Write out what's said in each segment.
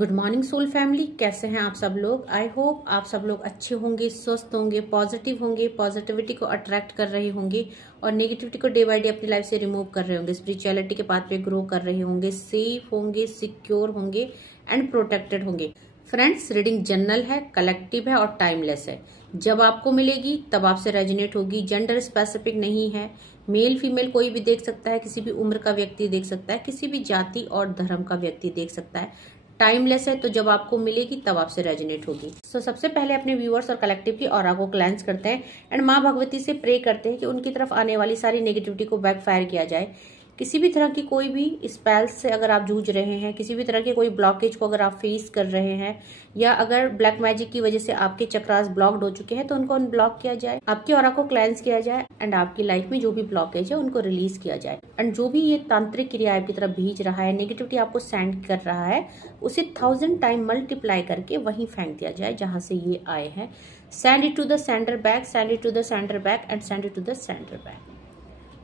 Good morning soul family, कैसे हैं आप सब लोग। आई होप आप सब लोग अच्छे होंगे, स्वस्थ होंगे, पॉजिटिव होंगे, पॉजिटिविटी को अट्रैक्ट कर रहे होंगे और नेगेटिविटी को डे बाय डे अपनी लाइफ से रिमूव कर रहे होंगे, स्पिरिचुअलिटी के पाथ पे ग्रो कर रहे होंगे, सेफ होंगे, सिक्योर होंगे एंड प्रोटेक्टेड होंगे। फ्रेंड्स, रीडिंग जनरल है, कलेक्टिव है और टाइमलेस है। जब आपको मिलेगी तब आपसे रेजोनेट होगी। जेंडर स्पेसिफिक नहीं है, मेल फीमेल कोई भी देख सकता है, किसी भी उम्र का व्यक्ति देख सकता है, किसी भी जाति और धर्म का व्यक्ति देख सकता है। टाइमलेस है, तो जब आपको मिलेगी तब आपसे रेजोनेट होगी। सबसे पहले अपने व्यूअर्स और कलेक्टिव की ऑरा को क्लेंस करते हैं एंड माँ भगवती से प्रे करते हैं कि उनकी तरफ आने वाली सारी नेगेटिविटी को बैकफायर किया जाए। किसी भी तरह की कोई भी स्पेल्स से अगर आप जूझ रहे हैं, किसी भी तरह के कोई ब्लॉकेज को अगर आप फेस कर रहे हैं, या अगर ब्लैक मैजिक की वजह से आपके चक्रास ब्लॉक्ड हो चुके हैं तो उनको अनब्लॉक किया जाए, आपके ऑरा को क्लेंस किया जाए एंड आपकी लाइफ में जो भी ब्लॉकेज है उनको रिलीज किया जाए। एंड जो भी ये तांत्रिक क्रिया आपकी तरफ भेज रहा है, नेगेटिविटी आपको सेंड कर रहा है, उसे 1000 टाइम मल्टीप्लाई करके वहीं फेंक दिया जाए जहां से ये आए हैं। Send it to the centre back, send it to the centre back and send it to the centre back.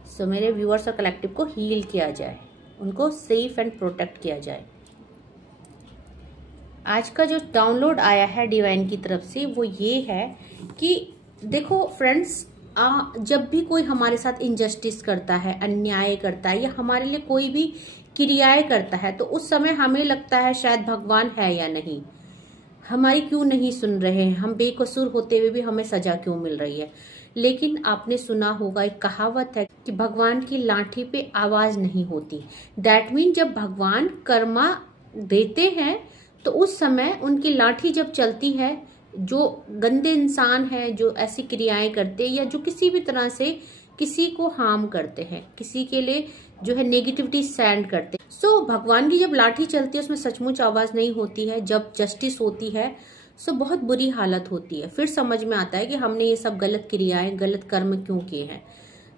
So मेरे व्यूअर्स और कलेक्टिव को हील किया जाए, उनको सेफ एंड प्रोटेक्ट किया जाए। आज का जो डाउनलोड आया है डिवाइन की तरफ से वो ये है कि देखो फ्रेंड्स, जब भी कोई हमारे साथ इनजस्टिस करता है, अन्याय करता है या हमारे लिए कोई भी क्रियाएं करता है, तो उस समय हमें लगता है शायद भगवान है या नहीं, हमारी क्यों नहीं सुन रहे हैं, हम बेकसूर होते हुए भी हमें सजा क्यों मिल रही है। लेकिन आपने सुना होगा, एक कहावत है कि भगवान की लाठी पे आवाज नहीं होती। दैट मीन जब भगवान कर्मा देते हैं तो उस समय उनकी लाठी जब चलती है, जो गंदे इंसान है, जो ऐसी क्रियाएं करते हैं या जो किसी भी तरह से किसी को हार्म करते हैं, किसी के लिए जो है नेगेटिविटी सेंड करते हैं, सो भगवान की जब लाठी चलती है उसमें सचमुच आवाज नहीं होती है। जब जस्टिस होती है सो बहुत बुरी हालत होती है। फिर समझ में आता है कि हमने ये सब गलत क्रियाएं, गलत कर्म क्यों किए हैं।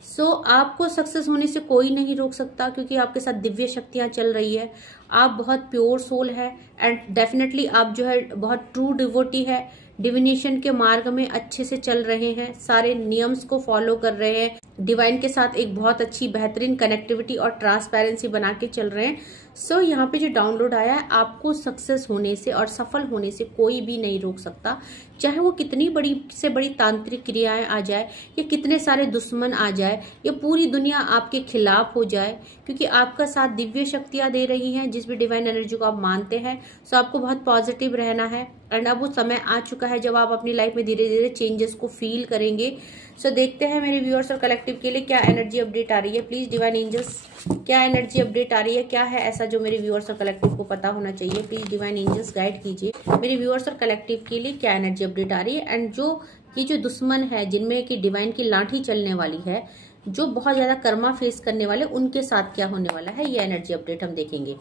सो आपको सक्सेस होने से कोई नहीं रोक सकता, क्योंकि आपके साथ दिव्य शक्तियां चल रही है। आप बहुत प्योर सोल है एंड डेफिनेटली आप जो है बहुत ट्रू डिवोटी है, डिविनेशन के मार्ग में अच्छे से चल रहे हैं, सारे नियम्स को फॉलो कर रहे हैं, डिवाइन के साथ एक बहुत अच्छी बेहतरीन कनेक्टिविटी और ट्रांसपेरेंसी बना के चल रहे हैं। सो यहाँ पे जो डाउनलोड आया है, आपको सक्सेस होने से और सफल होने से कोई भी नहीं रोक सकता, चाहे वो कितनी बड़ी से बड़ी तांत्रिक क्रियाएं आ जाए या कितने सारे दुश्मन आ जाए या पूरी दुनिया आपके खिलाफ हो जाए, क्योंकि आपका साथ दिव्य शक्तियां दे रही हैं जिस भी डिवाइन एनर्जी को आप मानते हैं। सो आपको बहुत पॉजिटिव रहना है एंड अब वो समय आ चुका है जब आप अपनी लाइफ में धीरे धीरे चेंजेस को फील करेंगे। सो देखते हैं मेरे व्यूअर्स और कलेक्टिव के लिए क्या एनर्जी अपडेट आ रही है। प्लीज डिवाइन एंजल्स, क्या एनर्जी अपडेट आ रही है, क्या है ऐसा जो मेरे व्यूअर्स और कलेक्टिव को पता होना चाहिए। प्लीज डिवाइन एंजल्स गाइड कीजिए मेरे व्यूअर्स और कलेक्टिव के लिए क्या एनर्जी अपडेट आ रही है एंड जो ये जो दुश्मन है जिनमें की डिवाइन की लाठी चलने वाली है, जो बहुत ज्यादा कर्मा फेस करने वाले, उनके साथ क्या होने वाला है, ये एनर्जी अपडेट हम देखेंगे।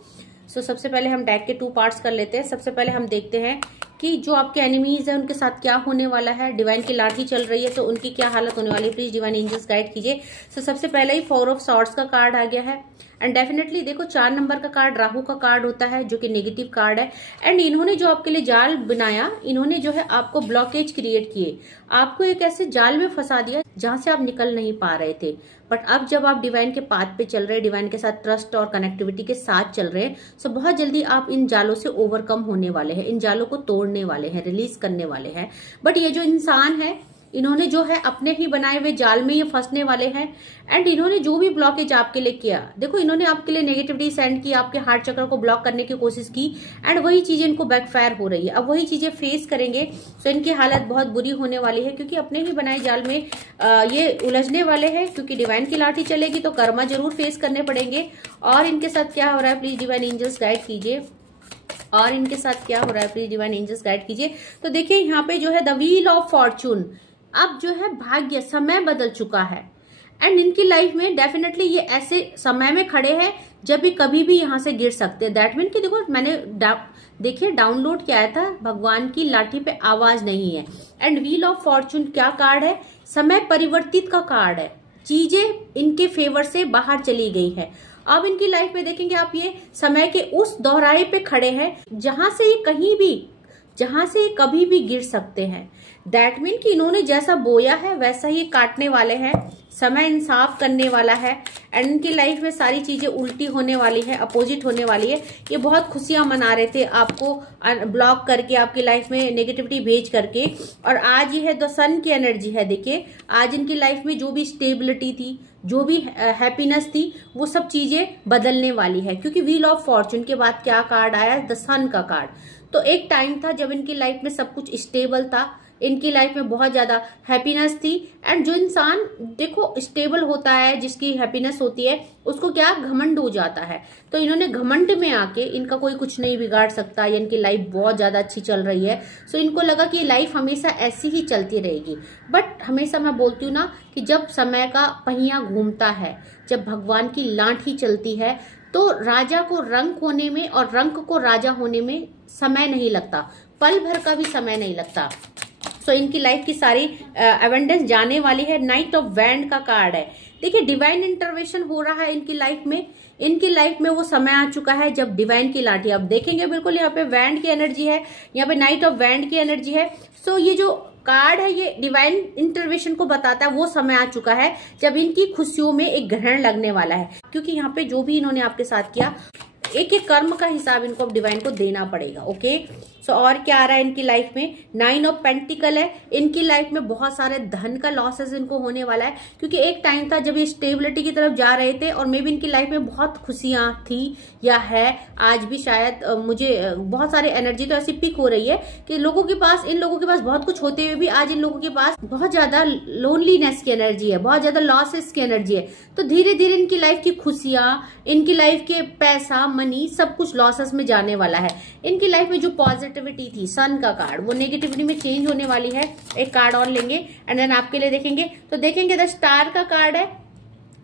सो सबसे पहले हम डेक के 2 पार्ट्स कर लेते हैं। सबसे पहले हम देखते हैं कि जो आपके एनिमीज है उनके साथ क्या होने वाला है। डिवाइन की लाठी चल रही है तो उनकी क्या हालत होने वाली है, प्लीज डिवाइन एंजल्स गाइड कीजिए। सो सबसे पहले ही 4 ऑफ सॉर्ड्स का कार्ड आ गया है एंड डेफिनेटली देखो 4 नंबर का कार्ड राहु का कार्ड होता है जो कि नेगेटिव कार्ड है। एंड इन्होंने जो आपके लिए जाल बनाया, इन्होंने जो है आपको ब्लॉकेज क्रिएट किए, आपको एक ऐसे जाल में फंसा दिया जहां से आप निकल नहीं पा रहे थे। बट अब जब आप डिवाइन के पाथ पे चल रहे हैं, डिवाइन के साथ ट्रस्ट और कनेक्टिविटी के साथ चल रहे हैं, सो बहुत जल्दी आप इन जालों से ओवरकम होने वाले हैं, इन जालों को तोड़ने वाले हैं, रिलीज करने वाले हैं। बट ये जो इंसान है, इन्होंने जो है अपने ही बनाए हुए जाल में ये फंसने वाले हैं एंड इन्होंने जो भी ब्लॉकेज आपके लिए किया, देखो इन्होंने आपके लिए नेगेटिविटी सेंड की, आपके हार्ट चक्र को ब्लॉक करने की कोशिश की एंड वही चीजें इनको बैकफायर हो रही है। अब वही चीजें फेस करेंगे तो इनकी हालत बहुत बुरी होने वाली है, क्योंकि अपने ही बनाए जाल में ये उलझने वाले हैं। क्योंकि डिवाइन की लाठी चलेगी तो कर्मा जरूर फेस करने पड़ेंगे। और इनके साथ क्या हो रहा है, प्लीज डिवाइन एंजल्स गाइड कीजिए। और इनके साथ क्या हो रहा है, प्लीज डिवाइन एंजल्स गाइड कीजिए। तो देखिए यहाँ पे जो है द व्हील ऑफ फॉर्चून, अब जो है भाग्य, समय बदल चुका है एंड इनकी लाइफ में डेफिनेटली ये ऐसे समय में खड़े हैं जब भी कभी भी यहाँ से गिर सकते हैं। दैट मीन कि देखो मैंने देखिए डाउनलोड किया था, भगवान की लाठी पे आवाज नहीं है एंड व्हील ऑफ फॉर्चून क्या कार्ड है, समय परिवर्तित का कार्ड है। चीजें इनके फेवर से बाहर चली गई है। अब इनकी लाइफ में देखेंगे आप, ये समय के उस दोहराए पे खड़े हैं जहां से ये कहीं भी, जहां से ये कभी भी गिर सकते हैं। दैट मीन कि इन्होंने जैसा बोया है वैसा ही काटने वाले हैं। समय इंसाफ करने वाला है एंड इनकी लाइफ में सारी चीजें उल्टी होने वाली है, अपोजिट होने वाली है। ये बहुत खुशियां मना रहे थे आपको ब्लॉक करके, आपकी लाइफ में नेगेटिविटी भेज करके, और आज ये है द सन की एनर्जी है। देखिए आज इनकी लाइफ में जो भी स्टेबिलिटी थी, जो भी हैप्पीनेस थी, वो सब चीजें बदलने वाली है, क्योंकि व्हील ऑफ फॉर्चून के बाद क्या कार्ड आया, द सन का कार्ड। तो एक टाइम था जब इनकी लाइफ में सब कुछ स्टेबल था, इनकी लाइफ में बहुत ज्यादा हैप्पीनेस थी। एंड जो इंसान देखो स्टेबल होता है, जिसकी हैप्पीनेस होती है, उसको क्या घमंड हो जाता है। तो इन्होंने घमंड में आके, इनका कोई कुछ नहीं बिगाड़ सकता, या इनकी लाइफ बहुत ज्यादा अच्छी चल रही है, सो इनको लगा कि लाइफ हमेशा ऐसी ही चलती रहेगी। बट हमेशा मैं बोलती हूँ ना कि जब समय का पहिया घूमता है, जब भगवान की लाठी चलती है, तो राजा को रंक होने में और रंक को राजा होने में समय नहीं लगता, पल भर का भी समय नहीं लगता। सो इनकी लाइफ की सारी एवेंडेंस जाने वाली है। नाइट ऑफ वैंड का कार्ड है। देखिए डिवाइन इंटरवेंशन हो रहा है इनकी लाइफ में। इनकी लाइफ में वो समय आ चुका है जब डिवाइन की लाठी, आप देखेंगे बिल्कुल यहाँ पे वैंड की एनर्जी है, यहाँ पे नाइट ऑफ वैंड की एनर्जी है। सो ये जो कार्ड है ये डिवाइन इंटरवेंशन को बताता है, वो समय आ चुका है जब इनकी खुशियों में एक ग्रहण लगने वाला है, क्योंकि यहाँ पे जो भी इन्होंने आपके साथ किया, एक एक कर्म का हिसाब इनको अब डिवाइन को देना पड़ेगा। ओके सो और क्या आ रहा है इनकी लाइफ में, 9 ऑफ पेंटिकल है। इनकी लाइफ में बहुत सारे धन का लॉसेस इनको होने वाला है, क्योंकि एक टाइम था जब ये स्टेबिलिटी की तरफ जा रहे थे और मे बी इनकी लाइफ में बहुत खुशियां थी या है आज भी शायद। मुझे बहुत सारे एनर्जी तो ऐसी पिक हो रही है कि लोगों के पास, इन लोगों के पास बहुत कुछ होते हुए भी आज इन लोगों के पास बहुत ज्यादा लोनलीनेस की एनर्जी है, बहुत ज्यादा लॉसेस की एनर्जी है। तो धीरे धीरे इनकी लाइफ की खुशियां, इनकी लाइफ के पैसा, मनी, सब कुछ लॉसेस में जाने वाला है। इनकी लाइफ में जो पॉजिटिविटी थी, सन का कार्ड, वो नेगेटिविटी में चेंज होने वाली है। एक कार्ड और लेंगे एंड देन आपके लिए देखेंगे। तो देखेंगे द स्टार का कार्ड है।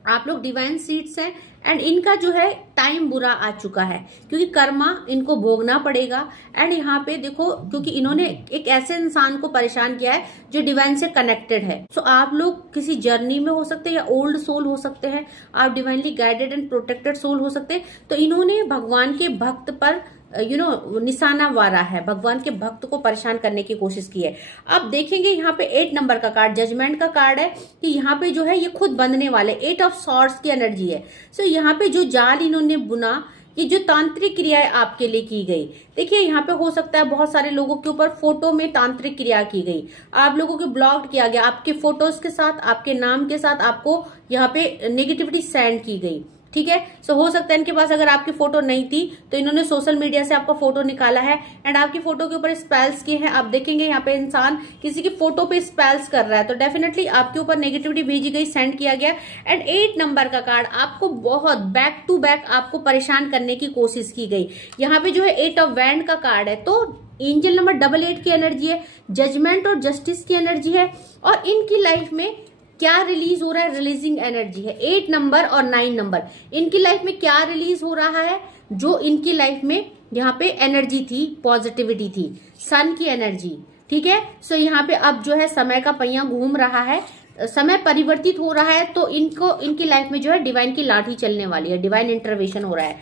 आप लोग डिवाइन सीड्स हैं एंड इनका जो है टाइम बुरा आ चुका है, क्योंकि कर्मा इनको भोगना पड़ेगा। एंड यहाँ पे देखो, क्योंकि इन्होंने एक ऐसे इंसान को परेशान किया है जो डिवाइन से कनेक्टेड है। सो आप लोग किसी जर्नी में हो सकते हैं, या ओल्ड सोल हो सकते हैं, आप divinely guided and protected soul हो सकते हैं। तो इन्होंने भगवान के भक्त पर निशाना वारा है, भगवान के भक्त को परेशान करने की कोशिश की है। अब देखेंगे यहाँ पे 8 नंबर का कार्ड, जजमेंट का कार्ड है, कि यहाँ पे जो है ये खुद बंधने वाले, 8 ऑफ सॉर्ड्स की एनर्जी है। सो यहाँ पे जो जाल इन्होंने बुना, ये जो तांत्रिक क्रियाएं आपके लिए की गई, देखिए यहाँ पे हो सकता है बहुत सारे लोगों के ऊपर फोटो में तांत्रिक क्रिया की गई, आप लोगों को ब्लॉक किया गया, आपके फोटोज के साथ, आपके नाम के साथ आपको यहाँ पे नेगेटिविटी सेंड की गई। ठीक है, सो हो सकता है इनके पास अगर आपकी फोटो नहीं थी तो इन्होंने सोशल मीडिया से आपका फोटो निकाला है एंड आपकी फोटो के ऊपर स्पेल्स किए हैं। आप देखेंगे यहाँ पे इंसान किसी की फोटो पे स्पेल्स कर रहा है, तो डेफिनेटली आपके ऊपर नेगेटिविटी भेजी गई, सेंड किया गया। एंड 8 नंबर का कार्ड, आपको बहुत बैक टू बैक आपको परेशान करने की कोशिश की गई। यहाँ पे जो है 8 ऑफ वैंड का कार्ड है, तो एंजल नंबर 88 की एनर्जी है, जजमेंट और जस्टिस की एनर्जी है। और इनकी लाइफ में क्या रिलीज हो रहा है, रिलीजिंग एनर्जी है। 8 नंबर और 9 नंबर, इनकी लाइफ में क्या रिलीज हो रहा है, जो इनकी लाइफ में यहाँ पे एनर्जी थी, पॉजिटिविटी थी, सन की एनर्जी। ठीक है, सो यहाँ पे अब जो है समय का पहिया घूम रहा है, समय परिवर्तित हो रहा है, तो इनकी लाइफ में जो है डिवाइन की लाठी चलने वाली है, डिवाइन इंटरवेंशन हो रहा है।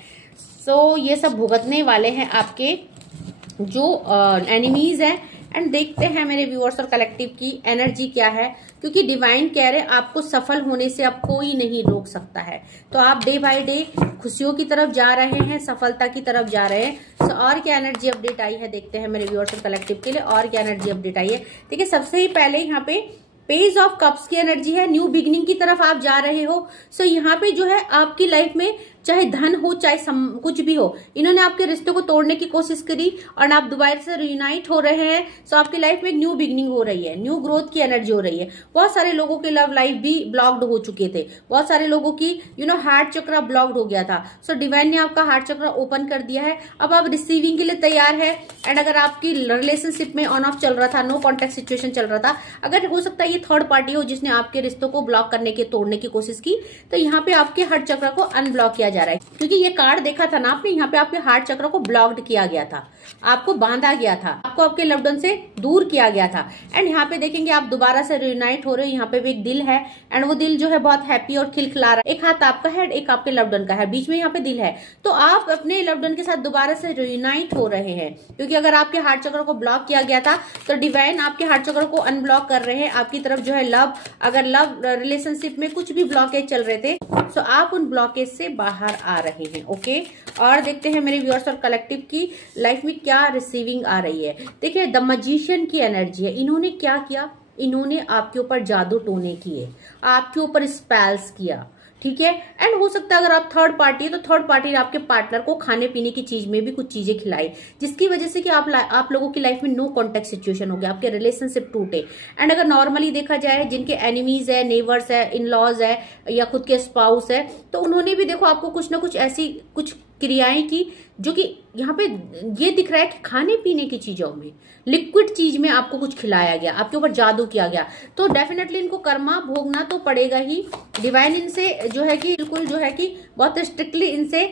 सो ये सब भुगतने वाले हैं आपके जो एनिमीज हैं। एंड देखते हैं मेरे व्यूअर्स और कलेक्टिव की एनर्जी क्या है, क्योंकि डिवाइन कह रहे हैं आपको सफल होने से अब कोई नहीं रोक सकता है। तो आप डे बाय डे खुशियों की तरफ जा रहे हैं, सफलता की तरफ जा रहे हैं। तो और क्या एनर्जी अपडेट आई है देखते हैं मेरे व्यूअर्स और कलेक्टिव के लिए, और क्या एनर्जी अपडेट आई है। देखिए सबसे ही पहले यहाँ पे पेज ऑफ कप्स की एनर्जी है, न्यू बिगिनिंग की तरफ आप जा रहे हो। सो यहाँ पे जो है आपकी लाइफ में चाहे धन हो चाहे कुछ भी हो, इन्होंने आपके रिश्ते को तोड़ने की कोशिश करी और आप दोबारा से रियूनाइट हो रहे हैं। सो आपकी लाइफ में एक न्यू बिगिनिंग हो रही है, न्यू ग्रोथ की एनर्जी हो रही है। बहुत सारे लोगों के लव लाइफ भी ब्लॉक्ड हो चुके थे, बहुत सारे लोगों की हार्ट चक्र ब्लॉक्ड हो गया था। सो डिवाइन ने आपका हार्ट चक्र ओपन कर दिया है, अब आप रिसीविंग के लिए तैयार है। एंड अगर आपकी रिलेशनशिप में ऑन ऑफ चल रहा था, नो कॉन्टेक्ट सिचुएशन चल रहा था, अगर हो सकता है ये थर्ड पार्टी हो जिसने आपके रिश्तों को ब्लॉक करने के, तोड़ने की कोशिश की, तो यहाँ पे आपके हार्ट चक्र को अनब्लॉक किया जा रहा है। क्योंकि ये कार्ड देखा था ना आपने, यहाँ पे आपके हार्ट चक्र को ब्लॉक्ड किया गया था। आपको बांधा गया था, आपको आपके लव्ड वन से दूर किया गया था। एंड यहाँ पे देखेंगे आप दोबारा से रियूनाइट हो रहे हो। यहाँ पे भी एक दिल है एंड वो दिल जो है बहुत हैप्पी और खिलखिला रहा है। एक हाथ आपका है, एक आपके लव्ड वन का है, बीच में यहाँ पे दिल है। तो आप अपने लव्ड वन के साथ दोबारा से रियूनाइट हो रहे हैं, क्योंकि अगर आपके हार्ट चक्र को ब्लॉक किया गया था तो डिवाइन आपके हार्ट चक्र को अनब्लॉक कर रहे हैं। आपकी तरफ जो है लव, अगर लव रिलेशनशिप में कुछ भी ब्लॉकेज चल रहे थे तो आप उन ब्लॉकेज से बाहर आ रहे हैं। ओके, और देखते हैं मेरे व्यूअर्स और कलेक्टिव की लाइफ में क्या रिसीविंग आ रही है। देखिए द मैजिशियन की एनर्जी है। इन्होंने क्या किया, इन्होंने आपके ऊपर जादू टोने किए, आपके ऊपर स्पेल्स किया, ठीक है। एंड हो सकता है अगर आप थर्ड पार्टी है तो थर्ड पार्टी ने आपके पार्टनर को खाने पीने की चीज में भी कुछ चीजें खिलाई, जिसकी वजह से कि आप लोगों की लाइफ में नो कॉन्टेक्ट सिचुएशन हो गया, आपके रिलेशनशिप टूटे। एंड अगर नॉर्मली देखा जाए जिनके एनिमीज है, नेबर्स है, इन लॉज है या खुद के स्पाउस है, तो उन्होंने भी देखो आपको कुछ ना कुछ ऐसी कुछ क्रियाएं की जो कि यहाँ पे ये दिख रहा है कि खाने पीने की चीजों में, लिक्विड चीज में आपको कुछ खिलाया गया, आपके ऊपर जादू किया गया। तो डेफिनेटली इनको कर्मा भोगना तो पड़ेगा ही। डिवाइन इनसे जो है कि बिल्कुल जो है कि बहुत स्ट्रिक्टली इनसे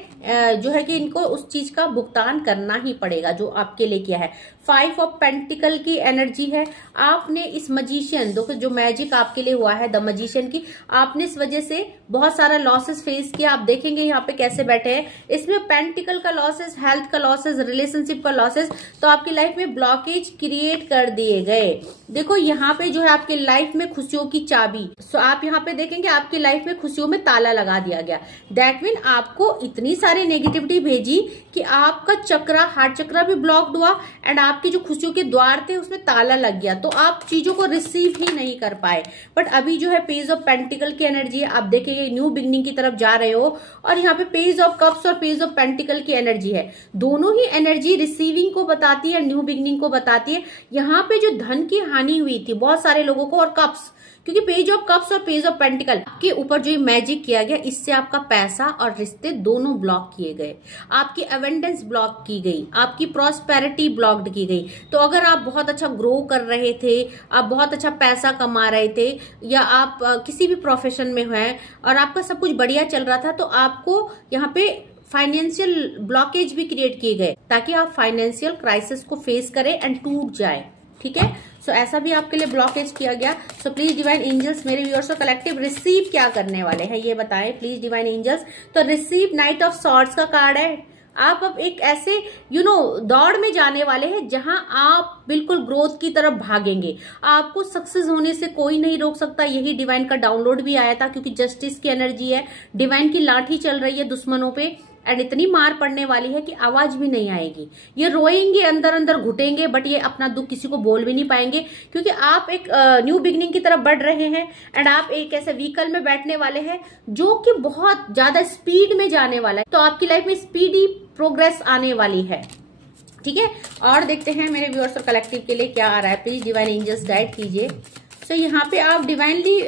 जो है कि इनको उस चीज का भुगतान करना ही पड़ेगा जो आपके लिए किया है। 5 ऑफ पेंटिकल की एनर्जी है। आपने इस मजिशियन देखो जो मैजिक आपके लिए हुआ है द मजिशियन की, आपने इस वजह से बहुत सारा लॉसेस फेस किया। आप देखेंगे यहाँ पे कैसे बैठे हैं, इसमें पेंटिकल का लॉसेस, हेल्थ का लॉसेस, रिलेशनशिप का लॉसेस, तो आपकी लाइफ में ब्लॉकेज क्रिएट कर दिए गए। देखो यहाँ पे जो है आपकी लाइफ में खुशियों की चाबी, सो आप यहाँ पे देखेंगे आपकी लाइफ में खुशियों में ताला लगा दिया गया। दैट मीन आपको इतनी सारी नेगेटिविटी भेजी कि आपका चक्रा, हार्ट चक्रा भी ब्लॉक्ड हुआ एंड आपकी जो खुशियों के द्वार थे उसमें ताला लग गया, तो आप चीजों को रिसीव ही नहीं कर पाए। बट अभी जो है पेज ऑफ पेंटिकल की एनर्जी है, आप देखिए न्यू बिगनिंग की तरफ जा रहे हो, और यहाँ पे पेज ऑफ कप्स और पेज ऑफ पेंटिकल की एनर्जी है। दोनों ही एनर्जी रिसीविंग को बताती है, न्यू बिगनिंग को बताती है। यहाँ पे जो धन की हानि हुई थी बहुत सारे लोगों को, और कप्स, क्योंकि पेज ऑफ कप्स और पेज ऑफ पेंटिकल के ऊपर जो मैजिक किया गया, इससे आपका पैसा और रिश्ते दोनों ब्लॉक किए गए, आपकी एवेंडेंस ब्लॉक की गई, आपकी प्रॉस्पेरिटी ब्लॉक्ड की गई। तो अगर आप बहुत अच्छा ग्रो कर रहे थे, आप बहुत अच्छा पैसा कमा रहे थे, या आप किसी भी प्रोफेशन में हैं और आपका सब कुछ बढ़िया चल रहा था, तो आपको यहाँ पे फाइनेंशियल ब्लॉकेज भी क्रिएट किए गए ताकि आप फाइनेंशियल क्राइसिस को फेस करें एंड टूट जाए, ठीक है। सो ऐसा भी आपके लिए ब्लॉकेज किया गया। सो प्लीज डिवाइन एंजल्स, मेरे व्यूअर्स और कलेक्टिव रिसीव क्या करने वाले हैं ये बताएं प्लीज डिवाइन एंजल्स। तो रिसीव नाइट ऑफ सॉर्ड्स का कार्ड है। आप अब एक ऐसे दौड़ में जाने वाले हैं जहां आप बिल्कुल ग्रोथ की तरफ भागेंगे, आपको सक्सेस होने से कोई नहीं रोक सकता। यही डिवाइन का डाउनलोड भी आया था, क्योंकि जस्टिस की एनर्जी है, डिवाइन की लाठी चल रही है दुश्मनों पे, एंड इतनी मार पड़ने वाली है कि आवाज भी नहीं आएगी। ये रोएंगे, अंदर अंदर घुटेंगे, बट ये अपना दुख किसी को बोल भी नहीं पाएंगे, क्योंकि आप एक न्यू बिगनिंग की तरफ बढ़ रहे हैं एंड आप एक ऐसे व्हीकल में बैठने वाले हैं जो कि बहुत ज्यादा स्पीड में जाने वाला है। तो आपकी लाइफ में स्पीडी प्रोग्रेस आने वाली है, ठीक है। और देखते हैं मेरे व्यूअर्स और कलेक्टिव के लिए क्या आ रहा है, प्लीज डिवाइन एंजल्स गाइड कीजिए। तो यहाँ पे आप डिवाइनली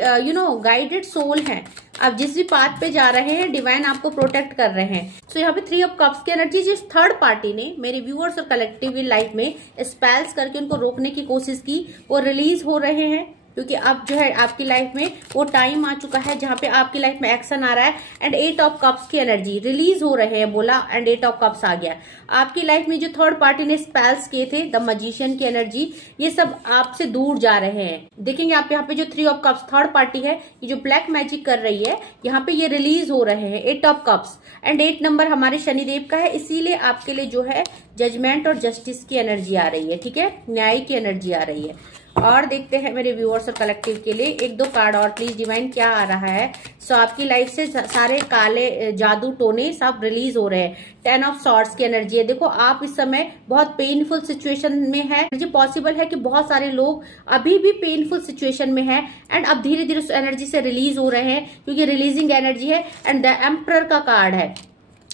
गाइडेड सोल हैं, आप जिस भी पाथ पे जा रहे हैं डिवाइन आपको प्रोटेक्ट कर रहे हैं। सो यहाँ पे 3 ऑफ कप्स की एनर्जी, जिस थर्ड पार्टी ने मेरे व्यूअर्स और कलेक्टिव लाइफ में स्पेल्स करके उनको रोकने की कोशिश की, वो रिलीज हो रहे हैं, क्योंकि अब जो है आपकी लाइफ में वो टाइम आ चुका है जहां पे आपकी लाइफ में एक्शन आ रहा है। एंड 8 ऑफ कप्स की एनर्जी रिलीज हो रहे हैं बोला, एंड 8 ऑफ कप्स आ गया। आपकी लाइफ में जो थर्ड पार्टी ने स्पेल्स किए थे, द मैजिशियन की एनर्जी, ये सब आपसे दूर जा रहे हैं। देखेंगे आप यहाँ पे जो 3 ऑफ कप्स थर्ड पार्टी है, ये जो ब्लैक मैजिक कर रही है, यहाँ पे ये रिलीज हो रहे हैं। 8 ऑफ कप्स एंड 8 नंबर हमारे शनिदेव का है, इसीलिए आपके लिए जो है जजमेंट और जस्टिस की एनर्जी आ रही है, ठीक है, न्याय की एनर्जी आ रही है। और देखते हैं मेरे व्यूअर्स और कलेक्टिव के लिए 1-2 कार्ड और प्लीज डिवाइन क्या आ रहा है। सो आपकी लाइफ से सारे काले जादू टोने सब रिलीज हो रहे हैं। 10 ऑफ सॉर्ड्स की एनर्जी है। देखो आप इस समय बहुत पेनफुल सिचुएशन में है, मुझे पॉसिबल है कि बहुत सारे लोग अभी भी पेनफुल सिचुएशन में है एंड अब धीरे धीरे उस एनर्जी से रिलीज हो रहे हैं, क्योंकि रिलीजिंग एनर्जी है। एंड द एम्परर का कार्ड है,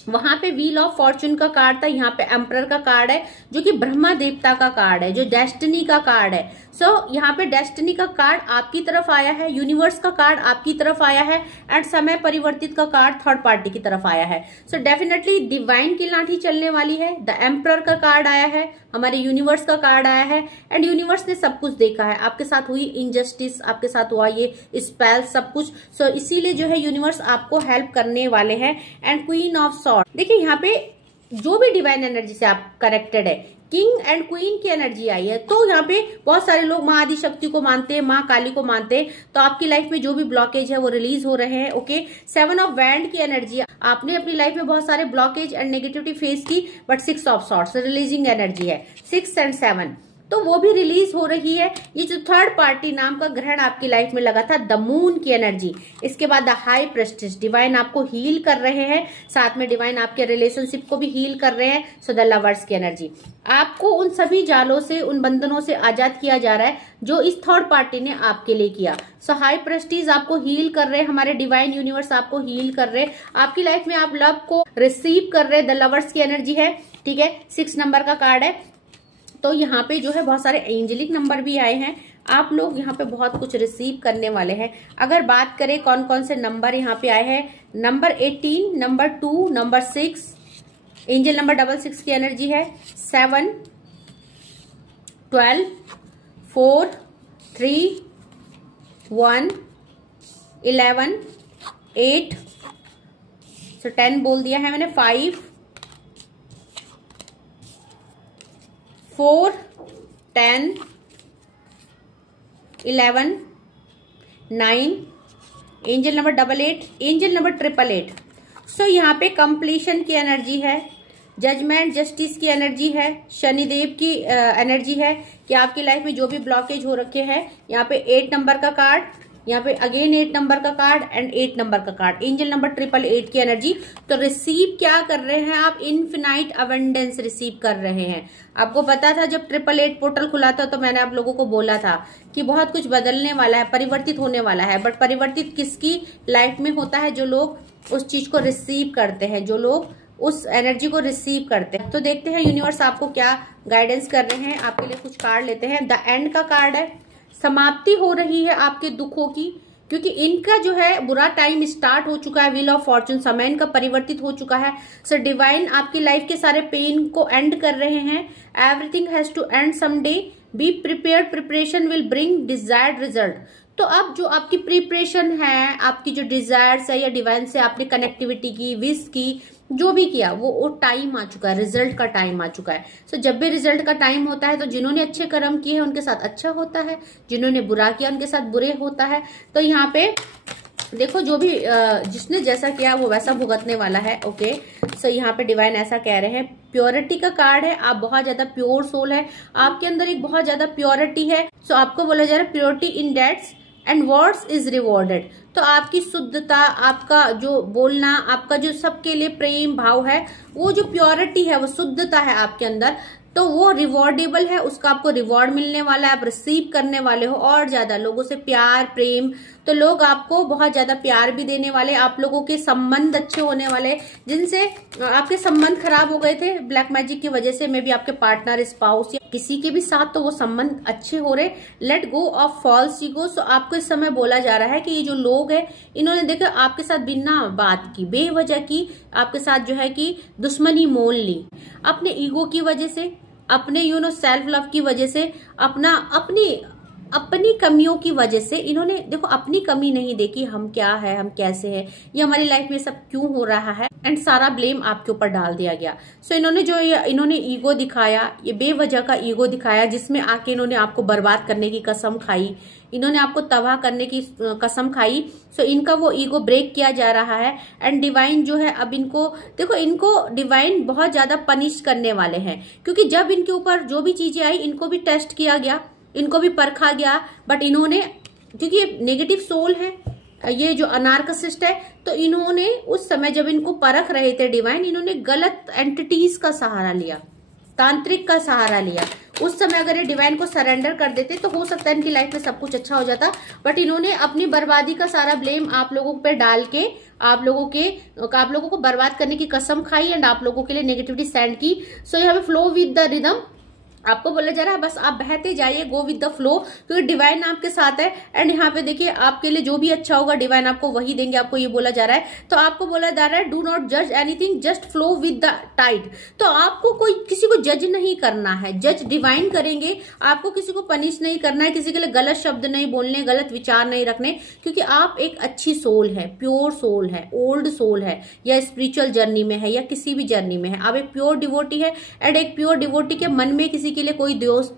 वहां पे व्हील ऑफ फॉर्चून का कार्ड था, यहाँ पे एम्परर का कार्ड है, जो कि ब्रह्मा देवता का कार्ड है, जो डेस्टिनी का कार्ड है। सो यहाँ पे डेस्टिनी का कार्ड आपकी तरफ आया है, यूनिवर्स का कार्ड आपकी तरफ आया है, एंड समय परिवर्तित का कार्ड थर्ड पार्टी की तरफ आया है। सो डेफिनेटली डिवाइन की लाठी चलने वाली है। द एम्परर का कार्ड आया है, हमारे यूनिवर्स का कार्ड आया है, एंड यूनिवर्स ने सब कुछ देखा है, आपके साथ हुई इनजस्टिस, आपके साथ हुआ ये स्पेल, सब कुछ। सो इसीलिए जो है यूनिवर्स आपको हेल्प करने वाले हैं। एंड क्वीन ऑफ सॉर्ड, देखिए यहाँ पे जो भी डिवाइन एनर्जी से आप कनेक्टेड है, किंग एंड क्वीन की एनर्जी आई है। तो यहाँ पे बहुत सारे लोग माँ आदि शक्ति को मानते हैं, माँ काली को मानते हैं, तो आपकी लाइफ में जो भी ब्लॉकेज है वो रिलीज हो रहे हैं। ओके, 7 ऑफ वैंड की एनर्जी, आपने अपनी लाइफ में बहुत सारे ब्लॉकेज एंड नेगेटिविटी फेस की, but 6 of swords releasing energy है, 6 एंड 7, तो वो भी रिलीज हो रही है। ये जो थर्ड पार्टी नाम का ग्रहण आपकी लाइफ में लगा था, द मून की एनर्जी, इसके बाद द हाई प्रेस्टिज, डिवाइन आपको हील कर रहे हैं, साथ में डिवाइन आपके रिलेशनशिप को भी हील कर रहे हैं। सो द लवर्स की एनर्जी, आपको उन सभी जालों से, उन बंधनों से आजाद किया जा रहा है जो इस थर्ड पार्टी ने आपके लिए किया। सो हाई प्रेस्टीज आपको हील कर रहे हैं, हमारे डिवाइन यूनिवर्स आपको हील कर रहे हैं, आपकी लाइफ में आप लव को रिसीव कर रहे हैं। द लवर्स की एनर्जी है, ठीक है, 6 नंबर का कार्ड है। तो यहाँ पे जो है बहुत सारे एंजेलिक नंबर भी आए हैं, आप लोग यहाँ पे बहुत कुछ रिसीव करने वाले हैं। अगर बात करें कौन कौन से नंबर यहाँ पे आए हैं, number 18, number 2, number 6, angel number 66 की एनर्जी है, 7, 12, 4, 3, 1, 11, 8, सो 10 बोल दिया है मैंने, 5, 4, 10, 11, 9, एंजल नंबर 88, एंजल नंबर 888। सो यहाँ पे कंप्लीशन की एनर्जी है, जजमेंट जस्टिस की एनर्जी है, शनिदेव की एनर्जी है कि आपकी लाइफ में जो भी ब्लॉकेज हो रखे हैं। यहाँ पे 8 नंबर का कार्ड, यहाँ पे अगेन 8 नंबर का कार्ड एंड 8 नंबर का कार्ड, एंजल नंबर 888 की एनर्जी। तो रिसीव क्या कर रहे हैं आप, इनफिनाइट अबंडेंस रिसीव कर रहे हैं। आपको पता था जब 888 पोर्टल खुला था तो मैंने आप लोगों को बोला था कि बहुत कुछ बदलने वाला है, परिवर्तित होने वाला है, बट परिवर्तित किसकी लाइफ में होता है, जो लोग उस चीज को रिसीव करते हैं, जो लोग उस एनर्जी को रिसीव करते हैं। तो देखते हैं यूनिवर्स आपको क्या गाइडेंस कर रहे हैं। आपके लिए कुछ कार्ड लेते हैं। द एंड का कार्ड है, समाप्ति हो रही है आपके दुखों की, क्योंकि इनका जो है बुरा टाइम स्टार्ट हो चुका है। व्हील ऑफ फॉर्चून, समय इनका परिवर्तित हो चुका है। सो डिवाइन आपकी लाइफ के सारे पेन को एंड कर रहे हैं। Everything has to end someday, be prepared, preparation will bring desired result. तो अब जो आपकी प्रिपरेशन है, आपकी जो डिजायर्स है या डिवाइन से आपने कनेक्टिविटी की, विश की, जो भी किया वो टाइम आ चुका है, रिजल्ट का टाइम आ चुका है। सो जब भी रिजल्ट का टाइम होता है तो जिन्होंने अच्छे कर्म किए हैं उनके साथ अच्छा होता है, जिन्होंने बुरा किया उनके साथ बुरे होता है। तो यहाँ पे देखो जो भी जिसने जैसा किया वो वैसा भुगतने वाला है। ओके, सो यहाँ पे डिवाइन ऐसा कह रहे हैं। प्योरिटी का कार्ड है, आप बहुत ज्यादा प्योर सोल है, आपके अंदर एक बहुत ज्यादा प्योरिटी है। सो आपको बोला जा रहा है purity in deeds and words is rewarded. तो आपकी शुद्धता, आपका जो बोलना, आपका जो सबके लिए प्रेम भाव है, वो जो प्योरिटी है, वो शुद्धता है आपके अंदर, तो वो रिवॉर्डेबल है, उसका आपको रिवॉर्ड मिलने वाला है। आप रिसीव करने वाले हो और ज्यादा लोगों से प्यार प्रेम, तो लोग आपको बहुत ज्यादा प्यार भी देने वाले। आप लोगों के संबंध अच्छे होने वाले, जिनसे आपके संबंध खराब हो गए थे ब्लैक मैजिक की वजह से, मे बी आपके पार्टनर, स्पाउस या किसी के भी साथ, तो वो संबंध अच्छे हो रहे। Let go of false ego. So आपको इस समय बोला जा रहा है कि ये जो लोग है, इन्होंने देखो आपके साथ बिना बात की, बेवजह की आपके साथ जो है कि दुश्मनी मोल ली, अपने ईगो की वजह से, अपने सेल्फ लव की वजह से, अपनी कमियों की वजह से इन्होंने देखो अपनी कमी नहीं देखी, हम क्या है, हम कैसे हैं, ये हमारी लाइफ में सब क्यों हो रहा है, एंड सारा ब्लेम आपके ऊपर डाल दिया गया। सो इन्होंने ईगो दिखाया, ये बेवजह का ईगो दिखाया, जिसमें आके इन्होंने आपको बर्बाद करने की कसम खाई, इन्होंने आपको तबाह करने की कसम खाई। सो इनका वो ईगो ब्रेक किया जा रहा है। एंड डिवाइन जो है अब इनको डिवाइन बहुत ज्यादा पनिश करने वाले हैं, क्योंकि जब इनके ऊपर जो भी चीजें आई, इनको भी टेस्ट किया गया, इनको भी परखा गया, बट इन्होंने, क्योंकि ये नेगेटिव सोल है, ये जो अनार्कसिस्ट है, तो इन्होंने उस समय जब इनको परख रहे थे डिवाइन, इन्होंने गलत एंटिटीज का सहारा लिया, तांत्रिक का सहारा लिया। उस समय अगर ये डिवाइन को सरेंडर कर देते तो हो सकता है इनकी लाइफ में सब कुछ अच्छा हो जाता, बट इन्होंने अपनी बर्बादी का सारा ब्लेम आप लोगों पे डाल के आप लोगों को बर्बाद करने की कसम खाई, एंड आप लोगों के लिए नेगेटिविटी सेंड की। So you have flow with the rhythm. आपको बोला जा रहा है बस आप बहते जाइए, गो विद द फ्लो, क्योंकि डिवाइन आपके साथ है। एंड यहाँ पे देखिए आपके लिए जो भी अच्छा होगा डिवाइन आपको वही देंगे, आपको ये बोला जा रहा है। तो आपको बोला जा रहा है डू नॉट जज anything, just flow with the tide. तो आपको कोई किसी को जज नहीं करना है, जज डिवाइन करेंगे। आपको किसी को पनिश नहीं करना है, किसी के लिए गलत शब्द नहीं बोलने, गलत विचार नहीं रखने, क्योंकि आप एक अच्छी सोल है, प्योर सोल है, ओल्ड सोल है, या स्पिरिचुअल जर्नी में है, या किसी भी जर्नी में है। आप एक प्योर डिवोटी है। एंड एक प्योर डिवोटी के मन में किसी के लिए कोई द्वेष,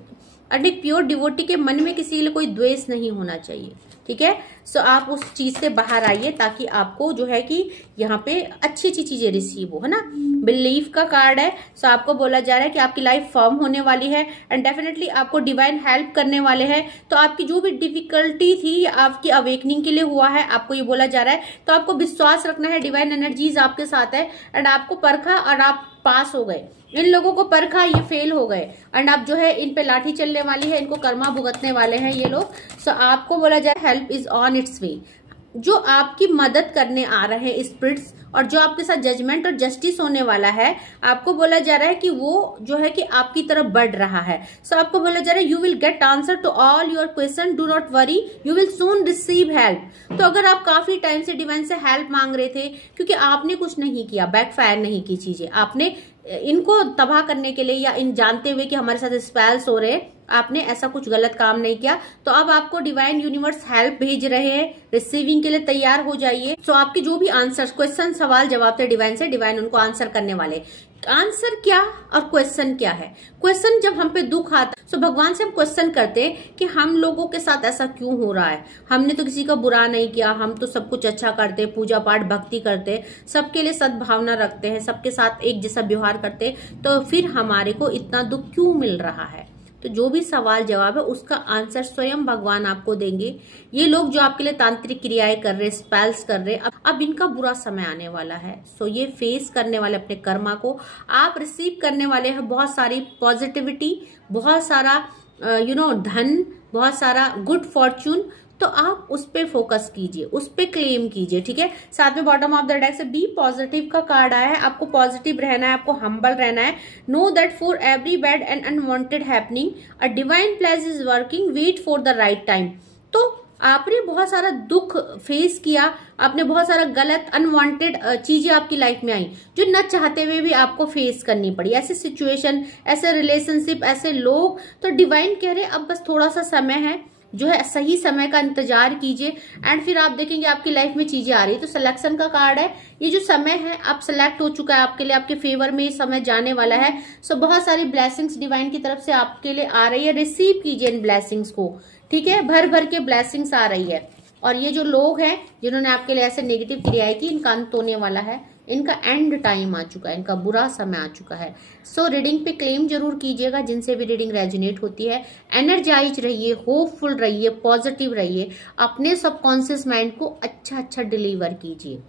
एंड एक प्योर डिवोटी के मन में किसी के लिए कोई द्वेष नहीं होना चाहिए, ठीक है। सो आप उस चीज से बाहर आइए ताकि आपको जो है कि यहाँ पे अच्छी अच्छी चीजें रिसीव हो, है ना। बिलीफ का कार्ड है। सो आपको बोला जा रहा है कि आपकी लाइफ फर्म होने वाली है एंड डेफिनेटली आपको डिवाइन हेल्प करने वाले हैं। तो आपकी जो भी डिफिकल्टी थी आपकी अवेकनिंग के लिए हुआ है, आपको ये बोला जा रहा है। तो आपको विश्वास रखना है, डिवाइन एनर्जीज आपके साथ है। एंड आपको परखा और आप पास हो गए। इन लोगों को परखा, ये फेल हो गए। एंड आप जो है इन पे लाठी चलने वाली है, इनको कर्मा भुगतने वाले हैं ये लोग। सो आपको बोला जाए हेल्प इज ऑन इट्स वे। जो आपकी मदद करने आ रहे हैं स्पिरिट्स, और जो आपके साथ जजमेंट और जस्टिस होने वाला है, आपको बोला जा रहा है कि वो जो है कि आपकी तरफ बढ़ रहा है। सो आपको बोला जा रहा है you will get answer to all your question, do not worry, you will soon receive help. तो अगर आप काफी टाइम से डिवाइन से हेल्प मांग रहे थे, क्योंकि आपने कुछ नहीं किया, बैकफायर नहीं की चीजें, आपने इनको तबाह करने के लिए या इन जानते हुए कि हमारे साथ स्पेल्स हो रहे, आपने ऐसा कुछ गलत काम नहीं किया, तो अब आपको डिवाइन यूनिवर्स हेल्प भेज रहे हैं। रिसीविंग के लिए तैयार हो जाइए। तो आपके जो भी आंसर्स, क्वेश्चन, सवाल जवाब थे डिवाइन से, डिवाइन उनको आंसर करने वाले। आंसर क्या और क्वेश्चन क्या है? क्वेश्चन जब हम पे दुख आता है तो भगवान से हम क्वेश्चन करते हैं कि हम लोगों के साथ ऐसा क्यों हो रहा है। हमने तो किसी का बुरा नहीं किया, हम तो सब कुछ अच्छा करते, पूजा पाठ भक्ति करते, सबके लिए सद्भावना रखते हैं, सबके साथ एक जैसा व्यवहार करते, तो फिर हमारे को इतना दुख क्यों मिल रहा है? तो जो भी सवाल जवाब है उसका आंसर स्वयं भगवान आपको देंगे। ये लोग जो आपके लिए तांत्रिक क्रियाएं कर रहे, स्पेल्स कर रहे, अब इनका बुरा समय आने वाला है। सो ये फेस करने वाले अपने कर्मा को आप रिसीव करने वाले हैं। बहुत सारी पॉजिटिविटी, बहुत सारा धन, बहुत सारा गुड फॉर्च्यून। तो आप उस पे फोकस कीजिए, उस पे क्लेम कीजिए, ठीक है। साथ में बॉटम ऑफ द डेक से बी पॉजिटिव का कार्ड आया है। आपको पॉजिटिव रहना है, आपको हम्बल रहना है। Know that for every bad and unwanted happening a divine place is working, wait for the right time. तो आपने बहुत सारा दुख फेस किया, आपने बहुत सारा गलत अनवांटेड चीजें आपकी लाइफ में आई जो न चाहते हुए भी आपको फेस करनी पड़ी। ऐसे सिचुएशन, ऐसे रिलेशनशिप, ऐसे लोग। तो डिवाइन कह रहे अब बस थोड़ा सा समय है, जो है सही समय का इंतजार कीजिए एंड फिर आप देखेंगे आपकी लाइफ में चीजें आ रही है। तो सिलेक्शन का कार्ड है। ये जो समय है आप सिलेक्ट हो चुका है, आपके लिए आपके फेवर में ये समय जाने वाला है। सो बहुत सारी ब्लेसिंग्स डिवाइन की तरफ से आपके लिए आ रही है। रिसीव कीजिए इन ब्लेसिंग्स को, ठीक है। भर भर के ब्लेसिंग्स आ रही है। और ये जो लोग हैं जिन्होंने आपके लिए ऐसे नेगेटिव क्रियाएं की, इनका अंत होने वाला है, इनका एंड टाइम आ चुका है, इनका बुरा समय आ चुका है। सो रीडिंग पे क्लेम जरूर कीजिएगा जिनसे भी रीडिंग रेजोनेट होती है। एनर्जाइज रहिए, होपफुल रहिए, पॉजिटिव रहिए, अपने सबकॉन्शियस माइंड को अच्छा डिलीवर कीजिए।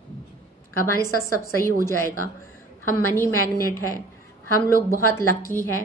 हमारे साथ सब सही हो जाएगा। हम मनी मैग्नेट है, हम लोग बहुत लकी है,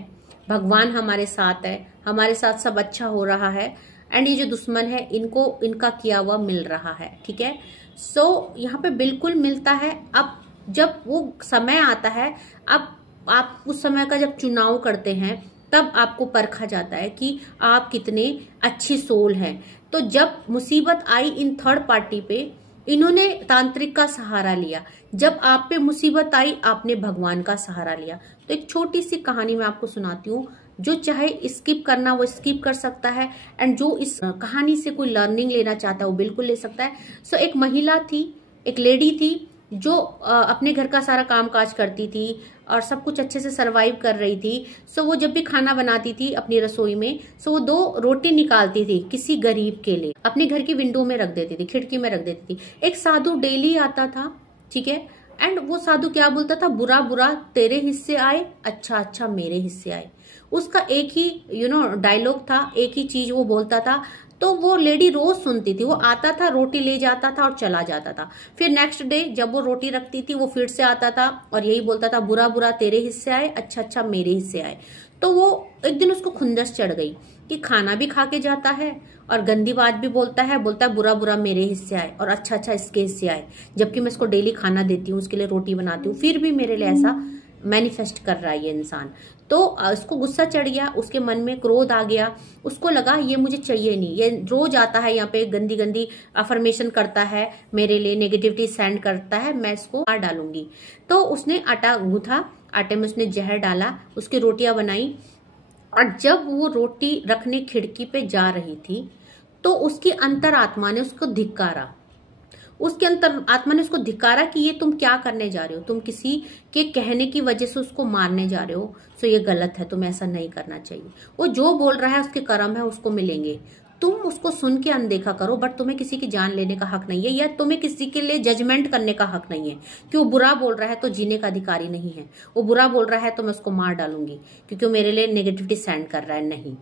भगवान हमारे साथ है, हमारे साथ सब अच्छा हो रहा है। एंड ये जो दुश्मन है इनको इनका किया हुआ मिल रहा है, ठीक है। सो यहाँ पे बिल्कुल मिलता है। अब जब वो समय आता है, अब आप उस समय का जब चुनाव करते हैं तब आपको परखा जाता है कि आप कितने अच्छी सोल हैं। तो जब मुसीबत आई इन थर्ड पार्टी पे, इन्होंने तांत्रिक का सहारा लिया। जब आप पे मुसीबत आई आपने भगवान का सहारा लिया। तो एक छोटी सी कहानी मैं आपको सुनाती हूँ। जो चाहे स्किप करना वो स्किप कर सकता है एंड जो इस कहानी से कोई लर्निंग लेना चाहता है वो बिल्कुल ले सकता है। सो एक महिला थी, एक लेडी थी जो अपने घर का सारा काम काज करती थी और सब कुछ अच्छे से सरवाइव कर रही थी। सो वो जब भी खाना बनाती थी अपनी रसोई में, सो वो 2 रोटी निकालती थी किसी गरीब के लिए, अपने घर की विंडो में रख देती थी, खिड़की में रख देती थी। एक साधु डेली आता था, ठीक है। एंड वो साधु क्या बोलता था, बुरा बुरा तेरे हिस्से आए, अच्छा अच्छा मेरे हिस्से आए। उसका एक ही डायलॉग था, एक ही चीज वो बोलता था। तो वो लेडी रोज सुनती थी। वो आता था, रोटी ले जाता था और चला जाता था। फिर नेक्स्ट डे जब वो रोटी रखती थी वो फिर से आता था और यही बोलता था, बुरा बुरा तेरे हिस्से आए, अच्छा अच्छा मेरे हिस्से आए। तो वो एक दिन उसको खुंदस चढ़ गई कि खाना भी खा के जाता है और गंदी बात भी बोलता है बुरा बुरा मेरे हिस्से आए और अच्छा अच्छा इसके हिस्से आए, जबकि मैं इसको डेली खाना देती हूँ, उसके लिए रोटी बनाती हूँ, फिर भी मेरे लिए ऐसा मैनिफेस्ट कर रहा है ये इंसान। तो उसको गुस्सा चढ़ गया, उसके मन में क्रोध आ गया, उसको लगा ये मुझे चाहिए नहीं, ये रोज आता है यहाँ पे गंदी गंदी अफर्मेशन करता है, मेरे लिए नेगेटिविटी सेंड करता है, मैं इसको मार डालूंगी। तो उसने आटा गूंथा, आटे में उसने जहर डाला, उसकी रोटियां बनाई, और जब वो रोटी रखने खिड़की पे जा रही थी तो उसकी अंतरात्मा ने उसको धिक्कारा। उसके अंतर आत्मा ने उसको धिक्कारा कि ये तुम क्या करने जा रहे हो, तुम किसी के कहने की वजह से उसको मारने जा रहे हो, सो ये गलत है, तुम्हें ऐसा नहीं करना चाहिए। वो जो बोल रहा है उसके कर्म है, उसको मिलेंगे, तुम उसको सुन के अनदेखा करो, बट तुम्हें किसी की जान लेने का हक नहीं है, या तुम्हें किसी के लिए जजमेंट करने का हक नहीं है कि वो बुरा बोल रहा है तो जीने का अधिकारी नहीं है, वो बुरा बोल रहा है तो मैं उसको मार डालूंगी क्योंकि वो मेरे लिए नेगेटिविटी सेंड कर रहा है, नहीं।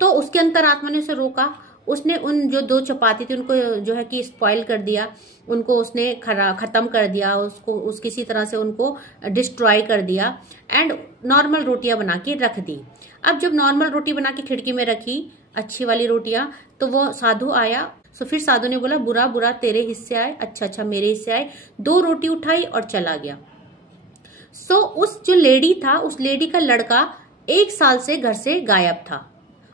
तो उसके अंतरात्मा ने उसे रोका, उसने उन जो 2 चपाती थी उनको जो है कि स्पॉइल कर दिया, उनको उसने खत्म कर दिया, उसको किसी तरह से उनको डिस्ट्रॉय कर दिया, एंड नॉर्मल रोटियां बना के रख दी। अब जब नॉर्मल रोटी बना के खिड़की में रखी, अच्छी वाली रोटियां, तो वो साधु आया। तो फिर साधु ने बोला बुरा बुरा तेरे हिस्से आए, अच्छा अच्छा मेरे हिस्से आए, 2 रोटी उठाई और चला गया। सो उस जो लेडी था, उस लेडी का लड़का 1 साल से घर से गायब था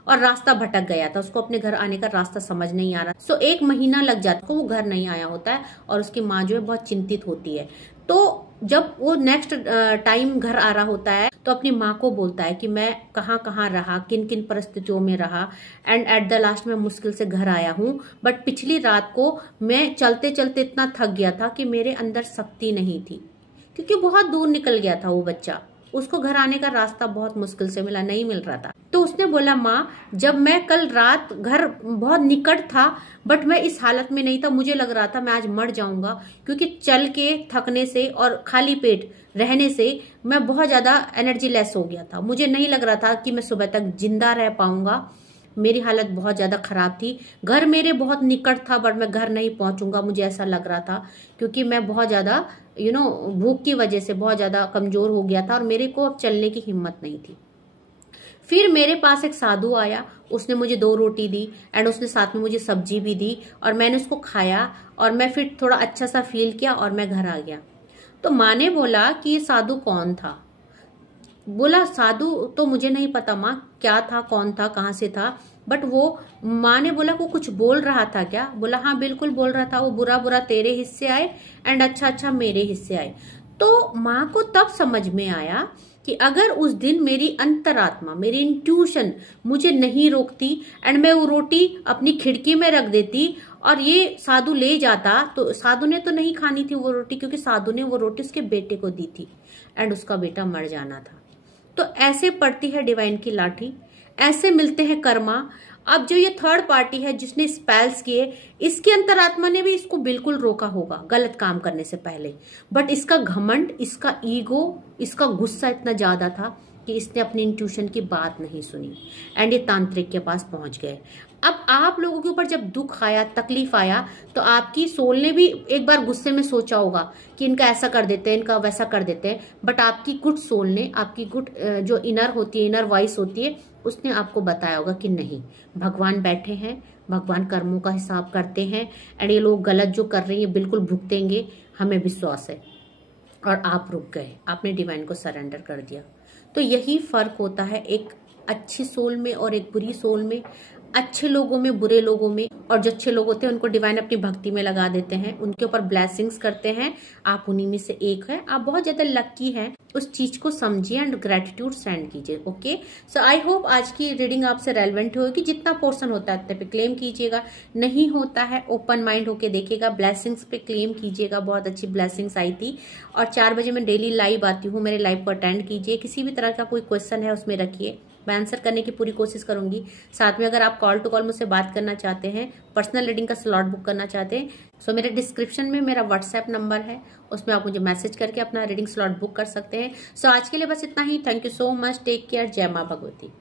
और रास्ता भटक गया था, उसको अपने घर आने का रास्ता समझ नहीं आ रहा। सो 1 महीना लग जाता है, वो घर नहीं आया होता है, और उसकी माँ जो है बहुत चिंतित होती है। तो जब वो नेक्स्ट टाइम घर आ रहा होता है तो अपनी माँ को बोलता है कि मैं कहाँ कहाँ रहा, किन किन परिस्थितियों में रहा, एंड एट द लास्ट में मुश्किल से घर आया हूँ, बट पिछली रात को मैं चलते चलते इतना थक गया था कि मेरे अंदर शक्ति नहीं थी, क्योंकि बहुत दूर निकल गया था वो बच्चा, उसको घर आने का रास्ता बहुत मुश्किल से मिला, नहीं मिल रहा था। तो उसने बोला माँ, जब मैं कल रात घर बहुत निकट था, बट मैं इस हालत में नहीं था, मुझे लग रहा था मैं आज मर जाऊंगा, क्योंकि चल के थकने से और खाली पेट रहने से मैं बहुत ज्यादा एनर्जी लेस हो गया था, मुझे नहीं लग रहा था कि मैं सुबह तक जिंदा रह पाऊंगा, मेरी हालत बहुत ज्यादा खराब थी, घर मेरे बहुत निकट था बट मैं घर नहीं पहुंचूंगा, मुझे ऐसा लग रहा था, क्योंकि मैं बहुत ज्यादा भूख की वजह से बहुत ज्यादा कमजोर हो गया था और मेरे को अब चलने की हिम्मत नहीं थी। फिर मेरे पास एक साधु आया, उसने मुझे 2 रोटी दी, एंड उसने साथ में मुझे सब्जी भी दी, और मैंने उसको खाया, और मैं फिर थोड़ा अच्छा सा फील किया और मैं घर आ गया। तो माँ ने बोला कि ये साधु कौन था? बोला साधु तो मुझे नहीं पता माँ, क्या था, कौन था, कहाँ से था, बट वो माँ ने बोला वो कुछ बोल रहा था क्या? बोला हाँ बिल्कुल बोल रहा था, वो बुरा बुरा तेरे हिस्से आए एंड अच्छा अच्छा मेरे हिस्से आए। तो माँ को तब समझ में आया कि अगर उस दिन मेरी अंतरात्मा, मेरी इंट्यूशन मुझे नहीं रोकती एंड मैं वो रोटी अपनी खिड़की में रख देती और ये साधु ले जाता, तो साधु ने तो नहीं खानी थी वो रोटी, क्योंकि साधु ने वो रोटी उसके बेटे को दी थी एंड उसका बेटा मर जाना था। तो ऐसे पड़ती है डिवाइन की लाठी, ऐसे मिलते हैं कर्मा। अब जो ये थर्ड पार्टी है जिसने स्पेल्स किए, इसके अंतरात्मा ने भी इसको बिल्कुल रोका होगा गलत काम करने से पहले, बट इसका घमंड, इसका ईगो, इसका गुस्सा इतना ज्यादा था कि इसने अपनी इंट्यूशन की बात नहीं सुनी एंड ये तांत्रिक के पास पहुंच गए। अब आप लोगों के ऊपर जब दुख आया, तकलीफ आया, तो आपकी सोल ने भी एक बार गुस्से में सोचा होगा कि इनका ऐसा कर देते हैं, इनका वैसा कर देते हैं, बट आपकी गुड सोल ने, आपकी गुड जो इनर होती है, इनर वॉइस होती है, उसने आपको बताया होगा कि नहीं, भगवान बैठे हैं, भगवान कर्मों का हिसाब करते हैं एंड ये लोग गलत जो कर रहे हैं बिल्कुल भुगतेंगे, हमें विश्वास है। और आप रुक गए, आपने डिवाइन को सरेंडर कर दिया। तो यही फर्क होता है एक अच्छी सोल में और एक बुरी सोल में, अच्छे लोगों में, बुरे लोगों में। और जो अच्छे लोग होते हैं उनको डिवाइन अपनी भक्ति में लगा देते हैं, उनके ऊपर ब्लेसिंग्स करते हैं, आप उन्हीं में से एक है, आप बहुत ज्यादा लक्की हैं। उस चीज को समझिए एंड ग्रेटिट्यूड सेंड कीजिए। ओके, सो आई होप आज की रीडिंग आपसे रेलेवेंट होगी। जितना पोर्शन होता है उतने पे क्लेम कीजिएगा, नहीं होता है ओपन माइंड होके देखिएगा, ब्लेसिंग्स पे क्लेम कीजिएगा। बहुत अच्छी ब्लेसिंग्स आई थी। और 4 बजे मैं डेली लाइव आती हूँ, मेरे लाइव को अटेंड कीजिए। किसी भी तरह का कोई क्वेश्चन है उसमें रखिए, मैं आंसर करने की पूरी कोशिश करूंगी। साथ में अगर आप कॉल टू कॉल मुझसे बात करना चाहते हैं, पर्सनल रीडिंग का स्लॉट बुक करना चाहते हैं, सो मेरे डिस्क्रिप्शन में मेरा व्हाट्सएप नंबर है, उसमें आप मुझे मैसेज करके अपना रीडिंग स्लॉट बुक कर सकते हैं। सो आज के लिए बस इतना ही। Thank you so much, take care, जय माँ भगवती।